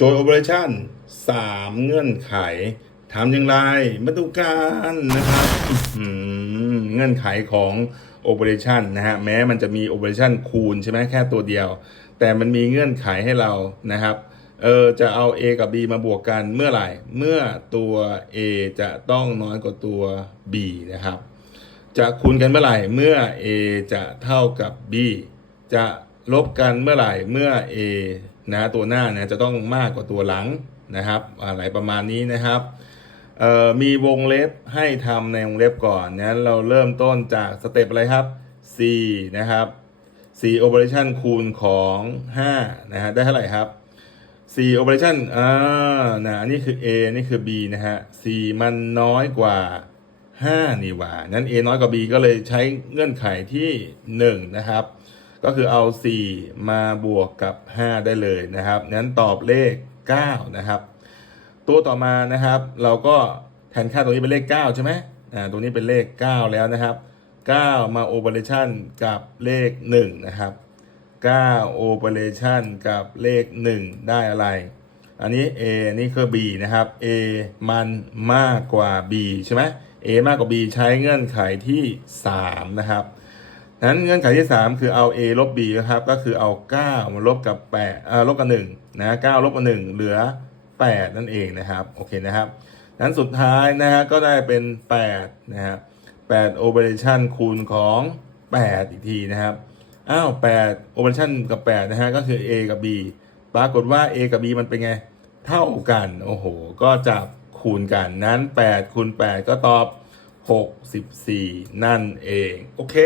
โจทย์ operation 3เงื่อนไขทำอย่างไรมาดูกันนะครับเงื่อนไขของ operation นะฮะแม้มันจะมี operation คูณใช่ไหมแค่ตัวเดียว แต่มันมีเงื่อนไขให้เรานะครับเออจะเอา a กับ b มาบวกกันเมื่อไหร่ เมื่อตัว a จะต้องน้อยกว่าตัว b นะครับ จะคูณกันเมื่อไหร่ เมื่อ a จะเท่ากับ b จะ ลบกันเมื่อไหร่เมื่อ a นะตัวหน้านี่ยจะต้องมากกว่าตัวหลังนะครับอะไรประมาณนี้นะครับมีวงเล็บให้ทำในวงเล็บก่อนนั้นเราเริ่มต้นจากสเต็ปอะไรครับ c นะครับ c operation คูณของ5นะฮะได้เท่าไหร่ครับ c operation อ่านะนี่คือ a นี่คือ b นะฮะ c มันน้อยกว่า 5 นี่หว่านั้น a น้อยกว่า b ก็เลยใช้เงื่อนไขที่ 1 นะครับ ก็คือเอา 4 มาบวกกับ 5 ได้เลยนะครับนั้นตอบเลข 9 นะครับ ตัวต่อมานะครับ เราก็แทนค่าตรงนี้เป็นเลข 9 ใช่ไหมอ่าตรงนี้เป็นเลข 9 แล้วนะครับ 9 มา operation กับเลข 1 นะครับ9 operation กับเลข 1 ได้อะไร อันนี้ a นี่คือ b นะครับ a มันมากกว่า b ใช่ไหม a มากกว่า b ใช้เงื่อนไขที่ 3 นะครับ นั้นเงื่อนไขที่ 3 คือเอา a ลบ b นะครับ ก็คือเอา 9 มาลบกับ8อ่าลบกับ1นะ9ลบกับ1เหลือ 8 นั่นเองนะครับ โอเคนะครับนั้นสุดท้ายนะฮะก็ได้เป็น8นะฮะ8 operation คูณของ 8 อีกทีนะครับ อ้าว8 operation กับ 8 นะฮะก็คือ a กับ b ปรากฏว่า a กับ b มันเป็นไง เท่ากัน โอ้โห ก็จับคูณกัน นั้น8คูณ8 ก็ตอบ 64 นั่นเอง โอเค